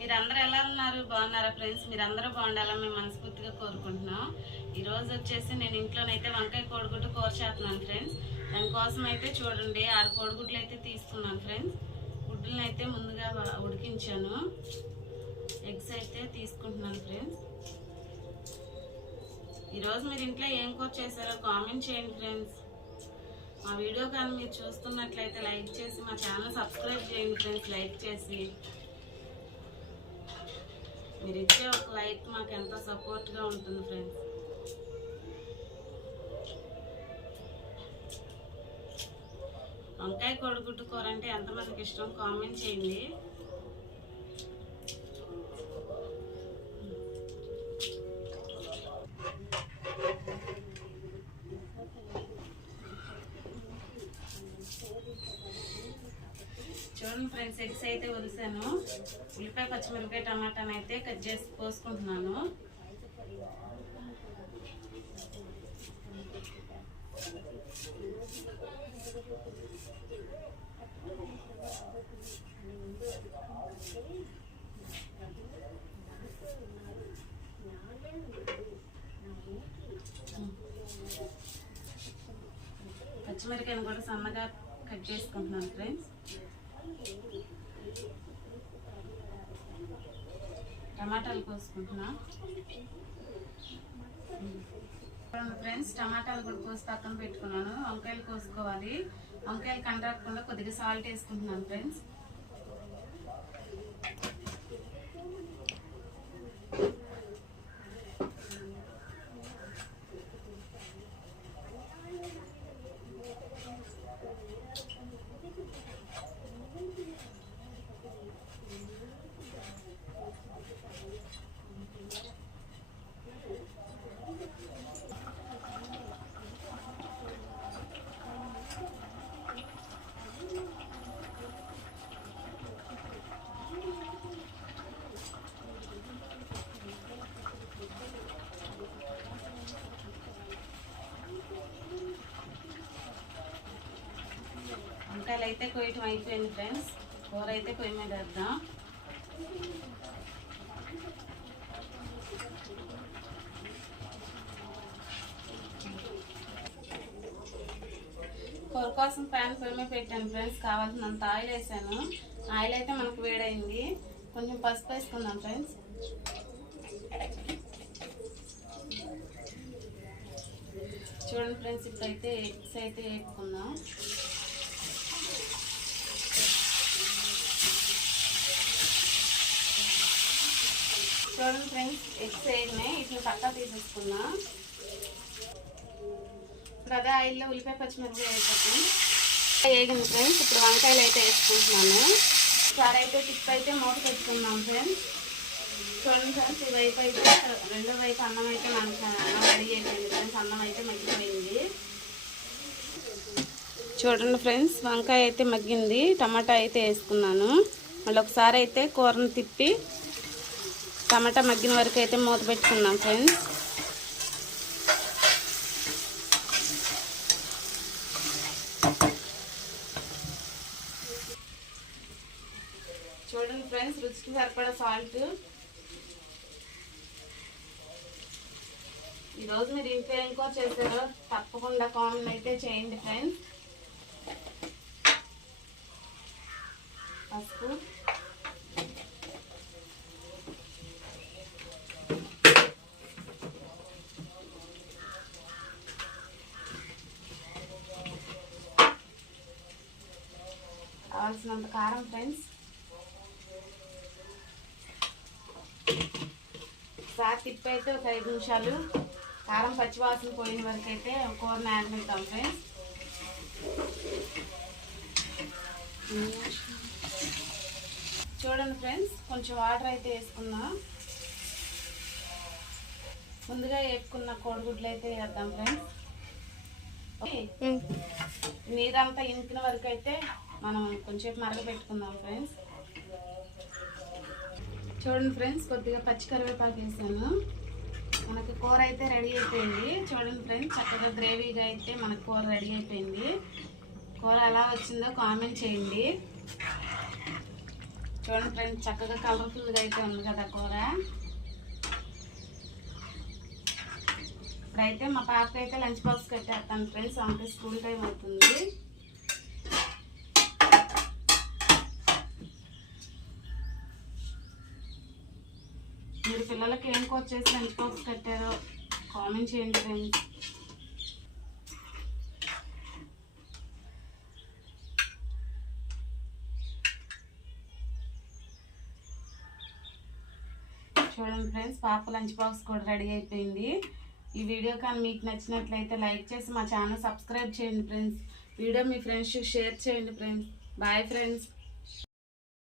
మీరందరూ ఎలా ఉన్నారు? బాగున్నారా ఫ్రెండ్స్? మీరందరూ బాగుండాలని మేము మనస్ఫూర్తిగా కోరుకుంటున్నాం. ఈరోజు వచ్చేసి నేను ఇంట్లోనైతే వంకాయ కోడిగుడ్డు కూర చేస్తున్నాను ఫ్రెండ్స్. దానికోసం అయితే చూడండి ఆరు కోడిగుడ్లు అయితే తీసుకున్నాను ఫ్రెండ్స్. గుడ్లను అయితే ముందుగా ఉడికించాను. ఎగ్స్ అయితే తీసుకుంటున్నాను ఫ్రెండ్స్. ఈరోజు మీరు ఇంట్లో ఏం కూర చేశారో కామెంట్ చేయండి ఫ్రెండ్స్. మా వీడియో కానీ మీరు చూస్తున్నట్లయితే లైక్ చేసి మా ఛానల్ సబ్స్క్రైబ్ చేయండి ఫ్రెండ్స్. లైక్ చేసి మీరు ఇచ్చే ఒక లైట్ మాకు ఎంతో సపోర్ట్గా ఉంటుంది ఫ్రెండ్స్. వంకాయ కోడిగుడ్డు కూర అంటే ఎంతమందికి ఇష్టం కామెంట్ చేయండి. చూడండి ఫ్రెండ్స్ ఎగ్స్ అయితే వదిసాను ఉల్లిపాయ పచ్చిమిరపకాయ టమాటాని అయితే కట్ చేసి పోసుకుంటున్నాను. పచ్చిమిరపకాయను కూడా సన్నగా కట్ చేసుకుంటున్నాను ఫ్రెండ్స్. టమాటాలు కోసుకుంటున్నా. ఫ్రెండ్స్ టమాటాలు కూడా కోసి పక్కన పెట్టుకున్నాను. వంకాయలు కోసుకోవాలి. వంకాయలు కండరాకుండా కొద్దిగా సాల్ట్ వేసుకుంటున్నాను ఫ్రెండ్స్. కూరగాయలు అయితే కొయ్యటం అయిపోయింది ఫ్రెండ్స్ కూర అయితే పొయ్యి మీద వేద్దాం. కూర కోసం ప్యాన్ పొయ్యి మీద పెట్టాను ఫ్రెండ్స్ కావాల్సినంత ఆయిల్ వేసాను. ఆయిల్ అయితే మనకు వేడైంది. కొంచెం పసుపు వేసుకుందాం ఫ్రెండ్స్ చూడండి ఫ్రెండ్స్ ఇప్పుడైతే ఎగ్స్ అయితే వేసుకుందాం చూడండి ఫ్రెండ్స్ ఎగ్స్ వేగినాయి ఇట్లా పక్క తీసేసుకున్నా. ఇప్పుడు అదే ఆయిల్లో ఉల్లిపాయ పచ్చిమిరపకాయ వేసేస్తాం వేగింది ఫ్రెండ్స్ ఇప్పుడు వంకాయలు అయితే వేసుకుంటున్నాను. సార్ అయితే టిప్ అయితే మూత పెట్టుకున్నాం ఫ్రెండ్స్. చూడండి ఫ్రెండ్స్ ఈ వైపు అయితే రెండో వైపు అన్నం అయితే మనకి అన్నం రెడీ అయిపోయింది ఫ్రెండ్స్ అన్నం అయితే మగ్గిపోయింది. చూడండి ఫ్రెండ్స్ వంకాయ అయితే మగ్గింది టమాటా అయితే వేసుకున్నాను. మళ్ళీ ఒకసారి అయితే కూరను తిప్పి టమాటా మగ్గిన వరకు అయితే మూత పెట్టుకున్నాం ఫ్రెండ్స్ చూడండి ఫ్రెండ్స్ రుచికి సరిపడా సాల్ట్ ఈరోజు మీరు ఇంట్లో ఇంకో చేశారో తప్పకుండా కామెంట్ అయితే చేయండి ఫ్రెండ్స్ పసుపు కావాల్సినంత కారం ఫ్రెండ్స్ సార్ తిప్పి అయితే ఒక ఐదు నిమిషాలు. కారం పచ్చివాసన పోయిన వరకు అయితే కూరని యాడ్ పెడతాం ఫ్రెండ్స్ చూడండి ఫ్రెండ్స్ కొంచెం వాటర్ అయితే వేసుకుందాం ముందుగా వేసుకున్న కోడిగుడ్లు అయితే వేద్దాం ఫ్రెండ్స్ నీరంతా ఇంకిన వరకు అయితే మనం కొంచెం మరగపెట్టుకుందాం ఫ్రెండ్స్ చూడండి ఫ్రెండ్స్ కొద్దిగా పచ్చి కరివేపాకు వేసాను. మనకి కూర అయితే రెడీ అయిపోయింది. చూడండి ఫ్రెండ్స్ చక్కగా గ్రేవీగా అయితే మనకు కూర రెడీ అయిపోయింది. కూర ఎలా వచ్చిందో కామెంట్ చేయండి. చూడండి ఫ్రెండ్స్ చక్కగా కలర్ఫుల్గా అయితే ఉంది కదా కూర. ఇప్పుడైతే మా పాపకి అయితే లంచ్ బాక్స్ కట్టేస్తాను ఫ్రెండ్స్ ఆమెకి స్కూల్ టైం అవుతుంది. పిల్లలకి ఏం కోచ్ చేసి లంచ్ బాక్స్ కట్టారో కామెంట్ చేయండి ఫ్రెండ్స్ చూడండి ఫ్రెండ్స్ పాప లంచ్ బాక్స్ కూడా రెడీ అయిపోయింది. ఈ వీడియో కానీ మీకు నచ్చినట్లయితే లైక్ చేసి మా ఛానల్ సబ్స్క్రైబ్ చేయండి ఫ్రెండ్స్ వీడియో మీ ఫ్రెండ్స్కి షేర్ చేయండి ఫ్రెండ్స్ బాయ్ ఫ్రెండ్స్